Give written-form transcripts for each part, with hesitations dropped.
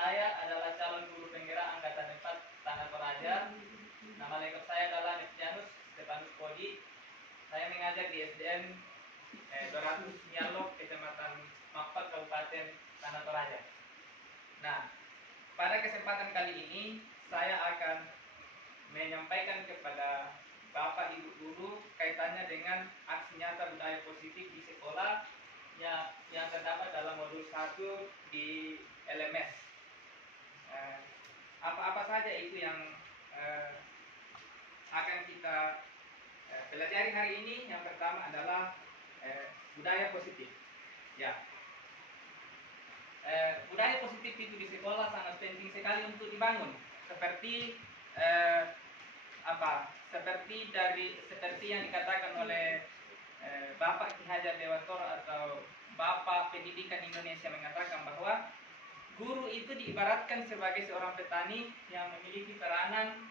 Saya adalah calon guru penggerak Angkatan 4 Tanah Toraja. Nama lengkap saya adalah Neptianus Stefanus Podi. Saya mengajar di SDN 200 Nyalok, Kecamatan Mapak, Kabupaten Tanah Toraja. Nah, pada kesempatan kali ini saya akan menyampaikan kepada Bapak Ibu guru kaitannya dengan aksi nyata budaya positif di sekolah yang terdapat dalam modul 1 di LMS. Apa-apa saja itu yang akan kita pelajari hari ini. Yang pertama adalah budaya positif. Ya, budaya positif itu di sekolah sangat penting sekali untuk dibangun. Seperti seperti yang dikatakan oleh Bapak Ki Hajar Dewantoro atau Bapak Pendidikan Indonesia mengatakan bahwa guru itu diibaratkan sebagai seorang petani yang memiliki peranan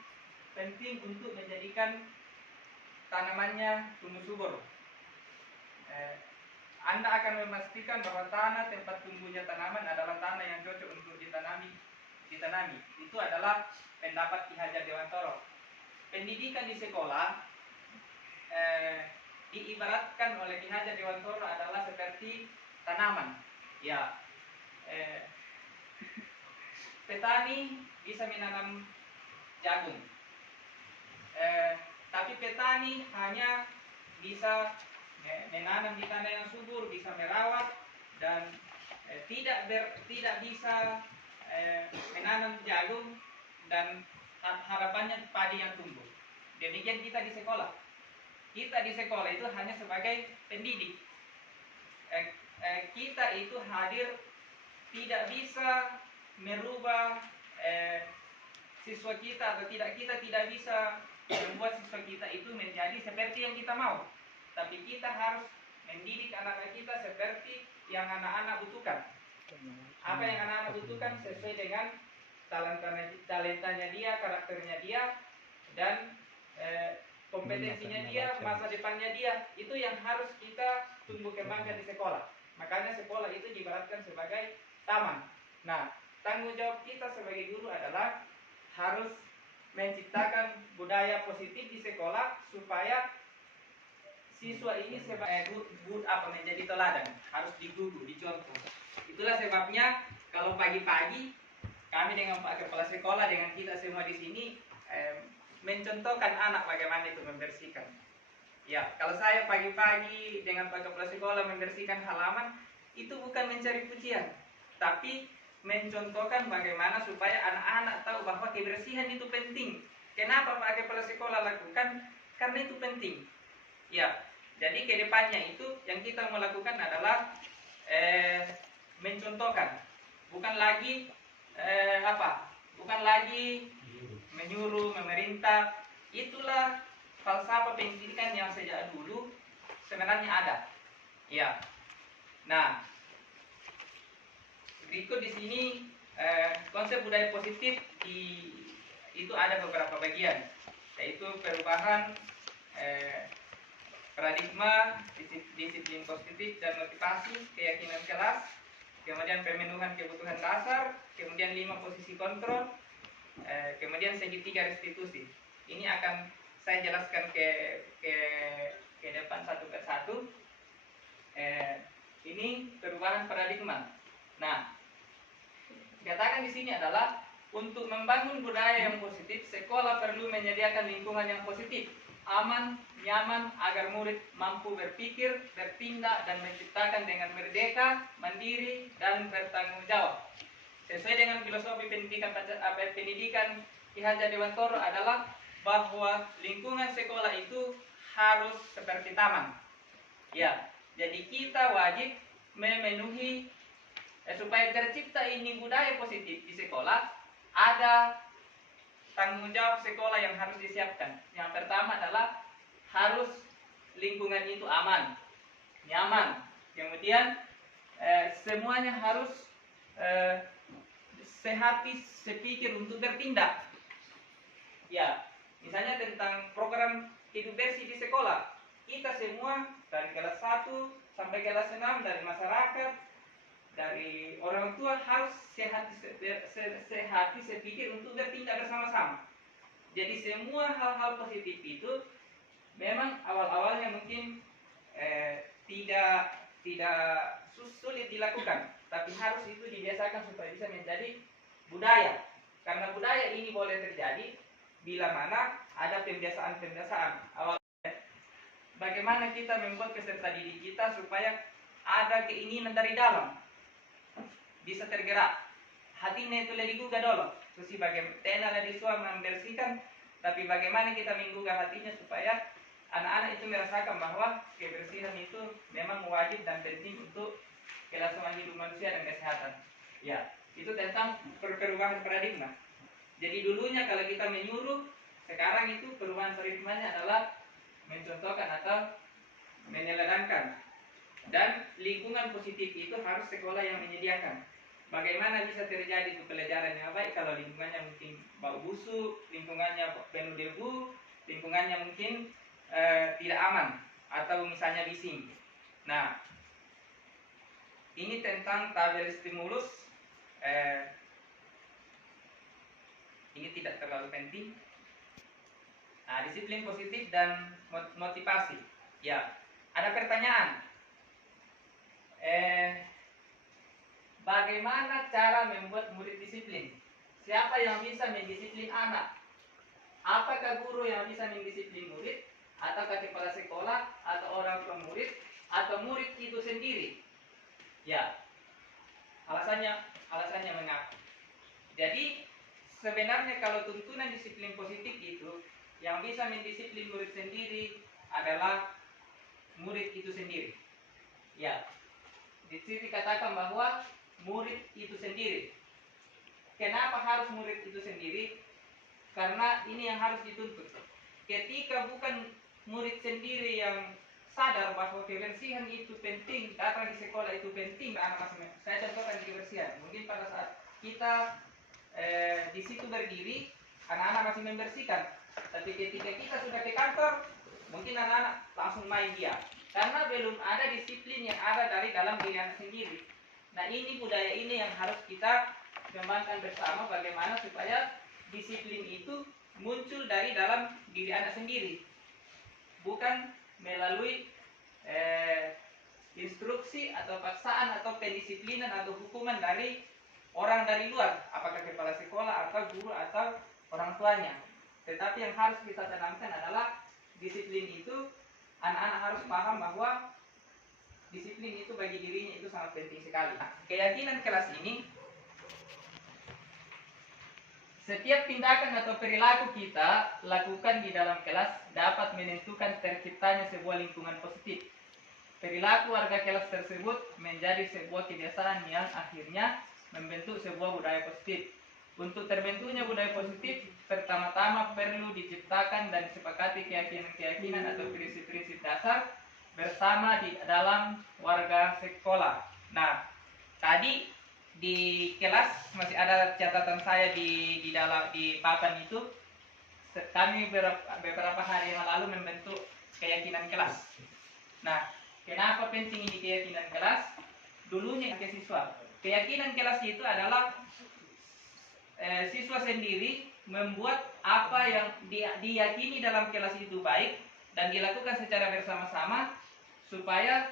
penting untuk menjadikan tanamannya tumbuh subur. Anda akan memastikan bahwa tanah tempat tumbuhnya tanaman adalah tanah yang cocok untuk ditanami. Itu adalah pendapat Ki Hajar Dewantoro. Pendidikan di sekolah diibaratkan oleh Ki Hajar Dewantoro adalah seperti tanaman. Ya, petani bisa menanam jagung, tapi petani hanya bisa menanam di tanah yang subur, bisa merawat dan tidak bisa menanam jagung dan harapannya padi yang tumbuh. Demikian kita di sekolah. Kita di sekolah itu hanya sebagai pendidik. Kita itu hadir tidak bisa merubah siswa kita, atau kita tidak bisa membuat siswa kita itu menjadi seperti yang kita mau. Tapi kita harus mendidik anak-anak kita seperti yang anak-anak butuhkan. Apa yang anak-anak butuhkan sesuai dengan talentanya dia, karakternya dia, dan kompetensinya dia, masa depannya dia. Itu yang harus kita tumbuh kembangkan di sekolah. Makanya sekolah itu diibaratkan sebagai taman. Nah, tanggung jawab kita sebagai guru adalah harus menciptakan budaya positif di sekolah supaya siswa ini menjadi teladan, harus digugu, dicontoh. Itulah sebabnya kalau pagi-pagi kami dengan Pak Kepala Sekolah, dengan kita semua di sini mencontohkan anak bagaimana itu membersihkan. Ya, kalau saya pagi-pagi dengan Pak Kepala Sekolah membersihkan halaman, itu bukan mencari pujian, tapi mencontohkan bagaimana supaya anak-anak tahu bahwa kebersihan itu penting. Kenapa Pak Kepala Sekolah lakukan? Karena itu penting. Ya, jadi kedepannya itu yang kita mau lakukan adalah mencontohkan, bukan lagi menyuruh, memerintah. Itulah falsafah pendidikan yang sejak dulu sebenarnya ada. Ya. Nah, berikut di sini konsep budaya positif itu ada beberapa bagian, yaitu perubahan paradigma, disiplin positif dan motivasi, keyakinan kelas, kemudian pemenuhan kebutuhan dasar, kemudian 5 posisi kontrol, kemudian segitiga restitusi. Ini akan saya jelaskan ke depan satu persatu. Ini perubahan paradigma. Nah, dikatakan di sini adalah untuk membangun budaya yang positif, sekolah perlu menyediakan lingkungan yang positif, aman, nyaman, agar murid mampu berpikir, bertindak, dan menciptakan dengan merdeka, mandiri, dan bertanggung jawab. Sesuai dengan filosofi pendidikan Ki Hajar Dewantoro adalah bahwa lingkungan sekolah itu harus seperti taman. Ya, jadi kita wajib memenuhi supaya tercipta ini budaya positif di sekolah, ada tanggung jawab sekolah yang harus disiapkan. Yang pertama adalah harus lingkungan itu aman, nyaman. Kemudian semuanya harus sehati sepikir untuk bertindak. Ya, misalnya tentang program hidup bersih di sekolah, kita semua dari kelas 1 sampai kelas 6 dari masyarakat, dari orang tua harus sehati sepikir untuk bertindak bersama-sama. Jadi semua hal-hal positif itu memang awal-awalnya mungkin tidak sulit dilakukan, tapi harus itu dibiasakan supaya bisa menjadi budaya. Karena budaya ini boleh terjadi bila mana ada pembiasaan-pembiasaan. Bagaimana kita membuat peserta didik kita supaya ada keinginan dari dalam, bisa tergerak. Hatinya itu lebih digugah dulu. Terus bagaimana lebih suam membersihkan, tapi bagaimana kita menggugah hatinya supaya anak-anak itu merasakan bahwa kebersihan itu memang wajib dan penting untuk kelangsungan hidup manusia dan kesehatan. Ya, itu tentang perubahan paradigma. Jadi dulunya kalau kita menyuruh, sekarang itu perubahan paradigmanya adalah mencontohkan atau meneladankan. Dan lingkungan positif itu harus sekolah yang menyediakan. Bagaimana bisa terjadi itu pelajaran yang baik kalau lingkungannya mungkin bau busuk, lingkungannya penuh debu, lingkungannya mungkin tidak aman atau misalnya bising. Nah, ini tentang tabel stimulus. Ini tidak terlalu penting. Nah, disiplin positif dan motivasi. Ya, ada pertanyaan. Bagaimana cara membuat murid disiplin? Siapa yang bisa mendisiplin anak? Apakah guru yang bisa mendisiplin murid? Ataukah kepala sekolah? Atau orang tua murid? Atau murid itu sendiri? Ya, alasannya mengapa? Jadi, sebenarnya kalau tuntunan disiplin positif itu, yang bisa mendisiplin murid sendiri adalah murid itu sendiri. Ya, di sini dikatakan bahwa murid itu sendiri. Kenapa harus murid itu sendiri? Karena ini yang harus dituntut. Ketika bukan murid sendiri yang sadar bahwa kebersihan itu penting, datang di sekolah itu penting, anak masing-masing. Saya contohkan kebersihan. Mungkin pada saat kita di situ berdiri, anak-anak masih membersihkan. Tapi ketika kita sudah ke kantor, mungkin anak-anak langsung main dia. Karena belum ada disiplin yang ada dari dalam diri anak sendiri. Nah, ini budaya ini yang harus kita kembangkan bersama, bagaimana supaya disiplin itu muncul dari dalam diri anak sendiri, bukan melalui instruksi atau paksaan atau pendisiplinan atau hukuman dari orang dari luar, apakah kepala sekolah atau guru atau orang tuanya. Tetapi yang harus kita tanamkan adalah disiplin itu, anak-anak harus paham bahwa disiplin itu bagi dirinya itu sangat penting sekali. Nah, keyakinan kelas ini, setiap tindakan atau perilaku kita lakukan di dalam kelas dapat menentukan terciptanya sebuah lingkungan positif. Perilaku warga kelas tersebut menjadi sebuah kebiasaan yang akhirnya membentuk sebuah budaya positif. Untuk terbentuknya budaya positif, pertama-tama perlu diciptakan dan disepakati keyakinan-keyakinan atau prinsip-prinsip dasar bersama di dalam warga sekolah. Nah, tadi di kelas masih ada catatan saya di papan itu. Kami beberapa hari yang lalu membentuk keyakinan kelas. Nah, kenapa penting ini keyakinan kelas? Dulunya ke siswa. Keyakinan kelas itu adalah siswa sendiri membuat apa yang diyakini dalam kelas itu baik dan dilakukan secara bersama-sama supaya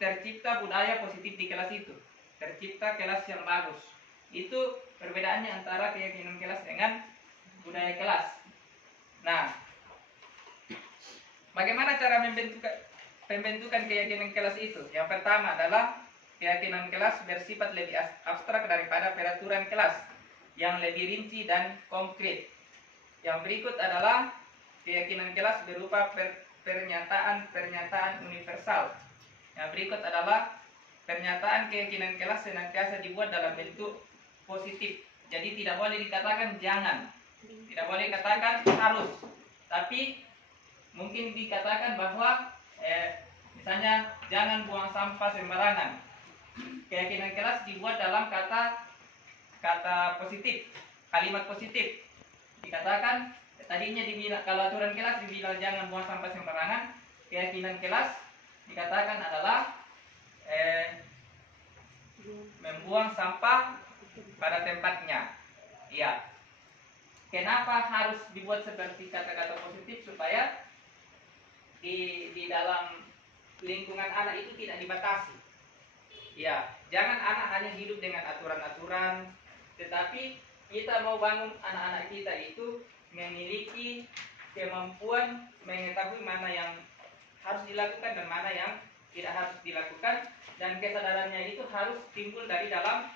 tercipta budaya positif di kelas itu, tercipta kelas yang bagus. Itu perbedaannya antara keyakinan kelas dengan budaya kelas. Nah, bagaimana cara pembentukan keyakinan kelas itu? Yang pertama adalah keyakinan kelas bersifat lebih abstrak daripada peraturan kelas yang lebih rinci dan konkret. Yang berikut adalah keyakinan kelas berupa pernyataan universal. Yang berikut adalah pernyataan keyakinan kelas senantiasa dibuat dalam bentuk positif. Jadi tidak boleh dikatakan jangan, tidak boleh dikatakan harus, tapi mungkin dikatakan bahwa misalnya jangan buang sampah sembarangan. Keyakinan kelas dibuat dalam kata positif, kalimat positif. Dikatakan tadinya dibilang, kalau aturan kelas dibilang jangan buang sampah sembarangan, keyakinan kelas dikatakan adalah membuang sampah pada tempatnya. Ya. Kenapa harus dibuat seperti kata-kata positif supaya di dalam lingkungan anak itu tidak dibatasi. Ya, jangan anak hanya hidup dengan aturan-aturan, tetapi kita mau bangun anak-anak kita itu memiliki kemampuan mengetahui mana yang harus dilakukan dan mana yang tidak harus dilakukan, dan kesadarannya itu harus timbul dari dalam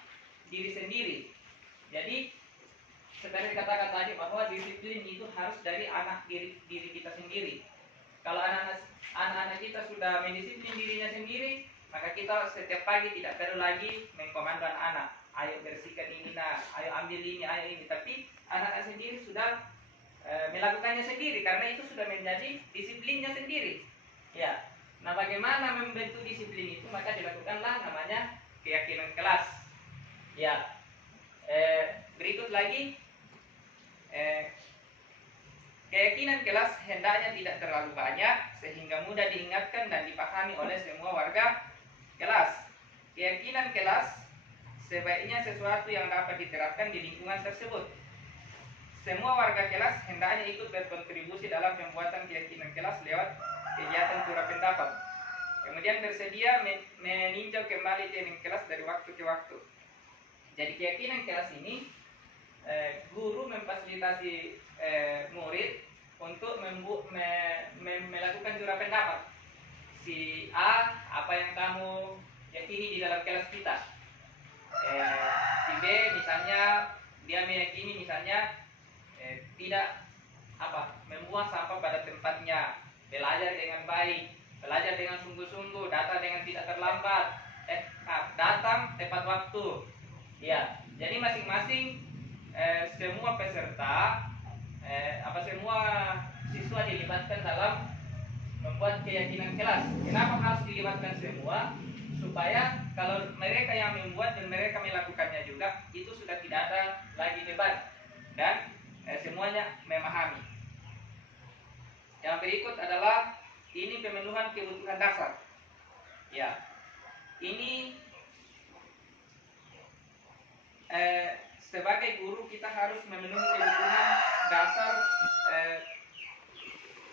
diri sendiri. Jadi seperti katakan tadi bahwa disiplin itu harus dari anak diri kita sendiri. Kalau anak-anak kita sudah mendisiplin dirinya sendiri, maka kita setiap pagi tidak perlu lagi mengkomando anak, ayo bersihkan ini, nah, ayo ambil ini, ayo ini. Tapi anak-anak sendiri sudah melakukannya sendiri karena itu sudah menjadi disiplinnya sendiri. Ya. Nah, bagaimana membentuk disiplin itu? Maka dilakukanlah namanya keyakinan kelas. Ya. Berikut lagi, keyakinan kelas hendaknya tidak terlalu banyak sehingga mudah diingatkan dan dipahami oleh semua warga kelas. Keyakinan kelas sebaiknya sesuatu yang dapat diterapkan di lingkungan tersebut. Semua warga kelas hendaknya ikut berkontribusi dalam pembuatan keyakinan kelas lewat kegiatan curah pendapat. Kemudian bersedia meninjau kembali keyakinan kelas dari waktu ke waktu. Jadi keyakinan kelas ini guru memfasilitasi murid untuk melakukan curah pendapat. Si A, apa yang kamu yakini di dalam kelas kita? Si B misalnya dia meyakini misalnya tidak membuang sampah pada tempatnya, belajar dengan baik, belajar dengan sungguh-sungguh, datang dengan tidak terlambat, datang tepat waktu. Ya, jadi masing-masing semua peserta semua siswa dilibatkan dalam membuat keyakinan kelas. Kenapa harus dilibatkan semua? Supaya kalau mereka yang membuat dan mereka melakukannya juga, itu sudah tidak ada lagi beban dan semuanya memahami. Yang berikut adalah ini pemenuhan kebutuhan dasar. Ya, ini sebagai guru kita harus memenuhi kebutuhan dasar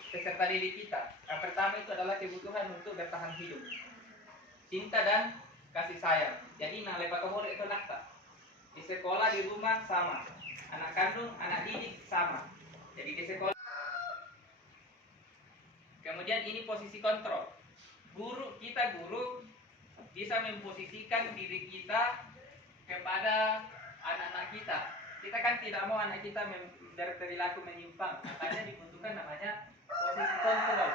peserta didik kita. Yang pertama itu adalah kebutuhan untuk bertahan hidup, cinta dan kasih sayang. Jadi nah lepatohore itu nakta. Di sekolah, di rumah sama, anak kandung, anak didik sama. Jadi di sekolah. Kemudian ini posisi kontrol. Guru bisa memposisikan diri kita kepada anak-anak kita. Kita kan tidak mau anak kita berperilaku menyimpang. Makanya dibutuhkan namanya posisi kontrol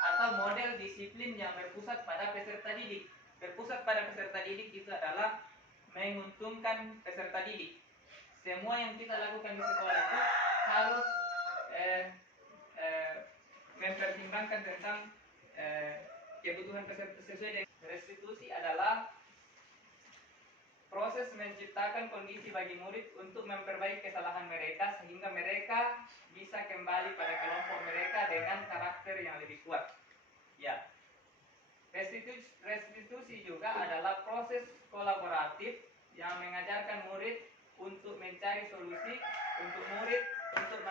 atau model disiplin yang berpusat pada peserta didik. Berpusat pada peserta didik itu adalah menguntungkan peserta didik. Semua yang kita lakukan di sekolah itu harus mempertimbangkan tentang kebutuhan peserta sesuai dengan restitusi adalah proses menciptakan kondisi bagi murid untuk memperbaiki kesalahan mereka sehingga mereka bisa kembali pada kelompok mereka dengan karakter yang lebih kuat. Ya. Restitusi juga adalah proses kolaboratif yang mengajarkan murid untuk mencari solusi untuk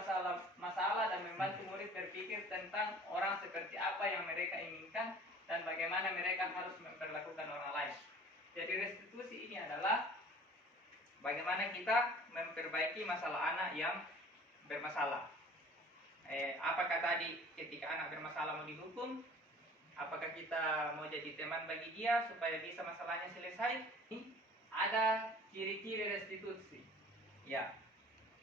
masalah dan membantu murid berpikir tentang orang seperti apa yang mereka inginkan dan bagaimana mereka harus memperlakukan orang lain. Jadi restitusi ini adalah bagaimana kita memperbaiki masalah anak yang bermasalah. Apakah tadi ketika anak bermasalah mau dihukum? Apakah kita mau jadi teman bagi dia supaya bisa masalahnya selesai? Ada ciri-ciri restitusi. Ya.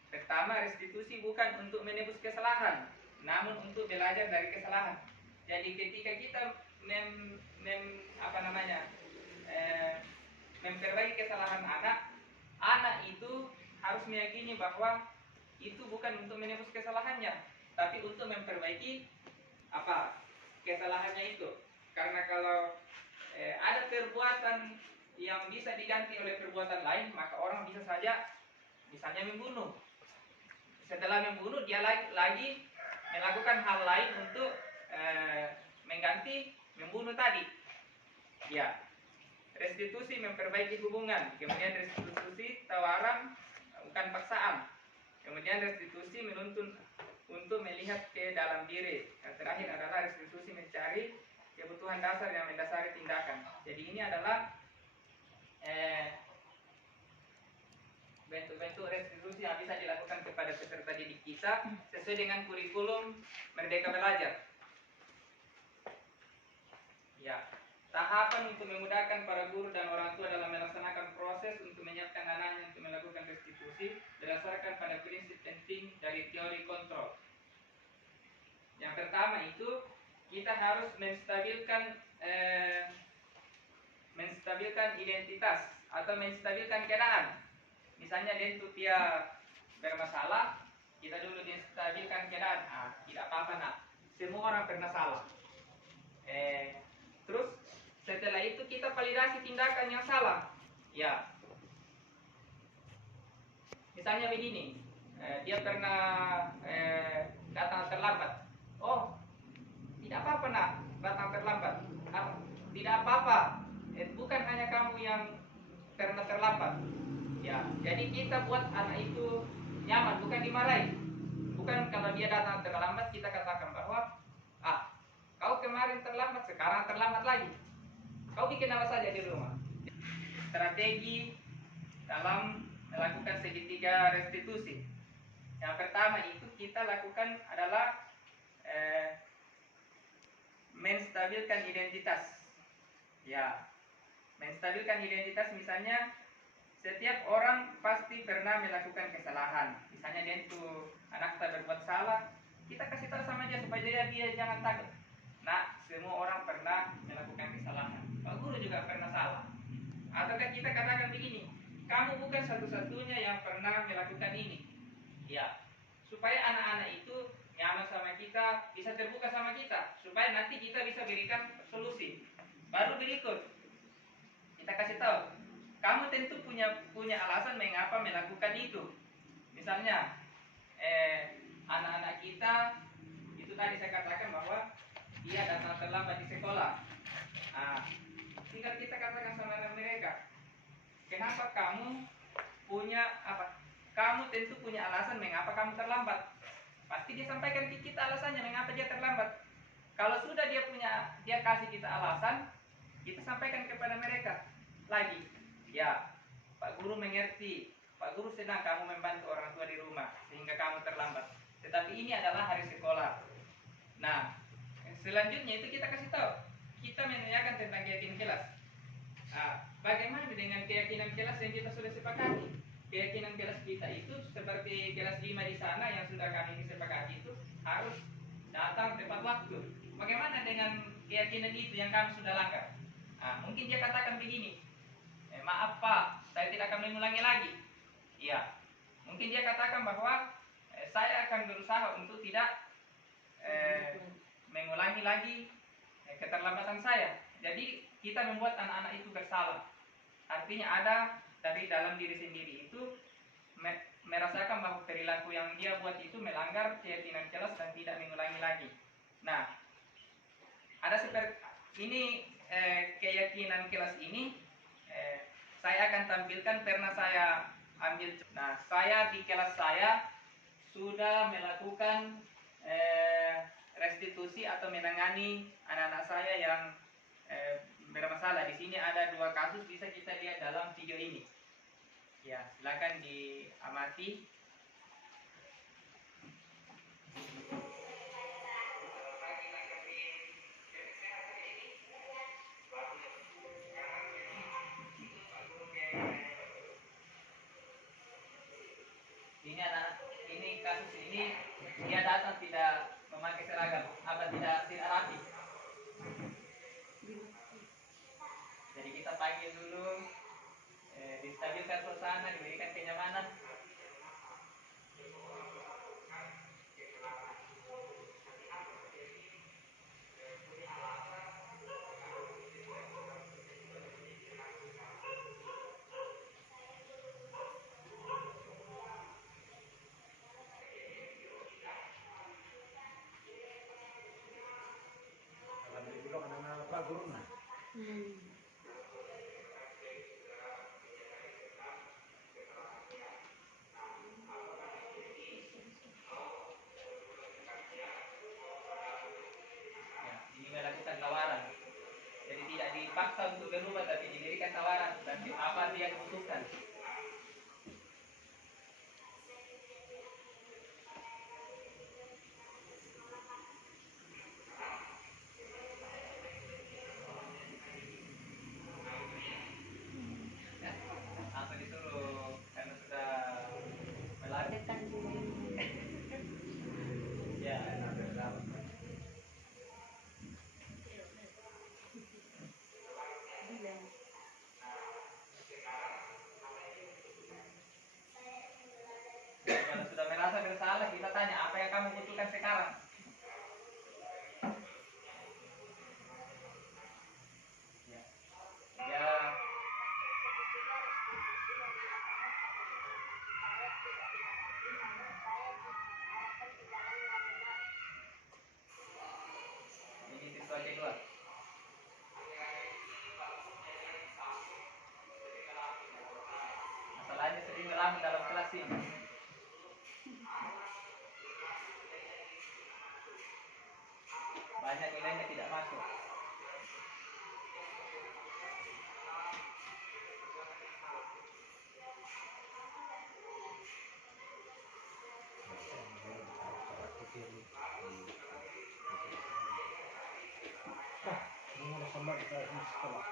Pertama, restitusi bukan untuk menebus kesalahan, namun untuk belajar dari kesalahan. Jadi ketika kita memperbaiki kesalahan anak itu harus meyakini bahwa itu bukan untuk menebus kesalahannya, tapi untuk memperbaiki kesalahannya itu. Karena kalau ada perbuatan yang bisa diganti oleh perbuatan lain, maka orang bisa saja misalnya membunuh. Setelah membunuh dia lagi melakukan hal lain untuk mengganti membunuh tadi. Ya. restitusi memperbaiki hubungan, kemudian restitusi tawaran bukan paksaan, kemudian restitusi menuntun untuk melihat ke dalam diri. Yang terakhir adalah restitusi mencari kebutuhan dasar yang mendasari tindakan. Jadi ini adalah bentuk-bentuk restitusi yang bisa dilakukan kepada peserta didik kita sesuai dengan kurikulum Merdeka Belajar. Ya, tahapan untuk memudahkan para guru dan orang tua dalam melaksanakan proses untuk menyiapkan anaknya untuk melakukan restitusi berdasarkan pada prinsip penting dari teori kontrol. Yang pertama itu kita harus menstabilkan identitas atau menstabilkan keadaan. Misalnya dia bermasalah, kita dulu menstabilkan keadaan. Tidak apa-apa nak, semua orang pernah salah. Terus setelah itu kita validasi tindakan yang salah. Ya, misalnya begini, dia pernah datang terlambat. Oh, tidak apa-apa nak, datang terlambat. Tidak apa-apa. Bukan hanya kamu yang pernah terlambat. Ya, jadi kita buat anak itu nyaman, bukan dimarahi. Bukan kalau dia datang terlambat kita katakan bahwa kau kemarin terlambat, sekarang terlambat lagi. Kau bikin apa saja di rumah. Strategi dalam melakukan segitiga restitusi. Yang pertama itu kita lakukan adalah menstabilkan identitas. Ya, menstabilkan identitas misalnya setiap orang pasti pernah melakukan kesalahan. Misalnya dia itu anak kita berbuat salah, kita kasih tahu sama dia supaya dia jangan takut. Nah, semua orang pernah melakukan kesalahan. Pak guru juga pernah salah. Ataukah kita katakan begini, kamu bukan satu-satunya yang pernah melakukan ini. Ya, supaya anak-anak itu nyaman sama kita, bisa terbuka sama kita, supaya nanti kita bisa berikan solusi. Baru berikut kita kasih tahu, kamu tentu punya alasan mengapa melakukan itu. Misalnya anak-anak kita itu tadi saya katakan bahwa dia datang terlambat di sekolah. Tinggal kita katakan sama mereka, kenapa kamu kamu tentu punya alasan mengapa kamu terlambat. Pasti dia sampaikan ke kita alasannya mengapa dia terlambat. Kalau sudah dia kasih kita alasan, kita sampaikan kepada mereka lagi. Ya, Pak Guru mengerti. Pak Guru senang kamu membantu orang tua di rumah sehingga kamu terlambat. Tetapi ini adalah hari sekolah. Nah, selanjutnya itu kita kasih tahu. Kita menanyakan tentang keyakinan kelas. Bagaimana dengan keyakinan kelas yang kita sudah sepakati? Keyakinan kelas kita itu seperti kelas 5 di sana yang sudah kami sepakati itu harus datang tepat waktu. Bagaimana dengan keyakinan itu yang kami sudah langgar? Mungkin dia katakan begini, maaf Pak, saya tidak akan mengulangi lagi. Iya, mungkin dia katakan bahwa saya akan berusaha untuk tidak mengulangi lagi keterlambatan saya. Jadi kita membuat anak-anak itu bersalah. Artinya ada dari dalam diri sendiri itu merasakan bahwa perilaku yang dia buat itu melanggar keyakinan kelas dan tidak mengulangi lagi. Nah, ada seperti ini keyakinan kelas ini saya akan tampilkan pernah saya ambil. Nah, saya di kelas saya sudah melakukan restitusi atau menangani anak-anak saya yang bermasalah. Di sini ada 2 kasus, bisa kita lihat dalam video ini. Ya, silakan diamati. Ini kasus ini dia datang tidak memakai seragam, tidak rapi. Jadi kita panggil dulu, distabilkan suasana, diberikan kenyamanan. Pak Guru nah. sekolah dia butuhkan. Apa disuruh karena sudah melatih. Ya, sampai berapa? Kalau sudah merasa bersalah, kita tanya apa yang kamu butuhkan sekarang. Ya, ya. Ini siswa kedua. Masalahnya sering ngelamun dalam kelas ini. Banyak nilainya tidak masuk. Sampai kita di sekolah.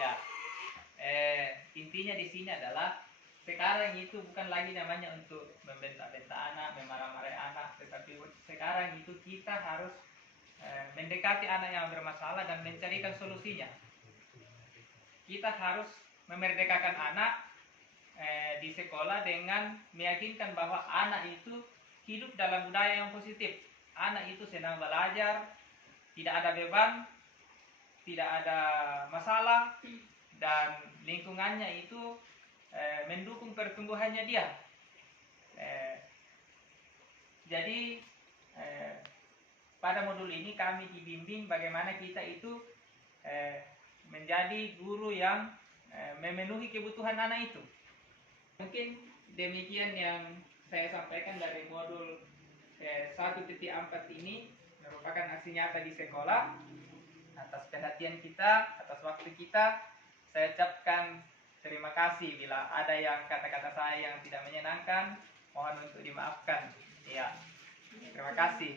Ya, intinya di sini adalah sekarang itu bukan lagi namanya untuk membentak-bentak anak, memarah-marahi anak, tetapi sekarang itu kita harus mendekati anak yang bermasalah dan mencarikan solusinya. Kita harus memerdekakan anak di sekolah dengan meyakinkan bahwa anak itu hidup dalam budaya yang positif. Anak itu senang belajar, tidak ada beban, tidak ada masalah, dan lingkungannya itu mendukung pertumbuhannya dia. Jadi pada modul ini kami dibimbing bagaimana kita itu menjadi guru yang memenuhi kebutuhan anak itu. Mungkin demikian yang saya sampaikan dari modul 1.4 ini, merupakan aksi nyata di sekolah. Atas perhatian kita, atas waktu kita, saya ucapkan terima kasih. Bila ada yang kata-kata saya yang tidak menyenangkan, mohon untuk dimaafkan. Ya, terima kasih.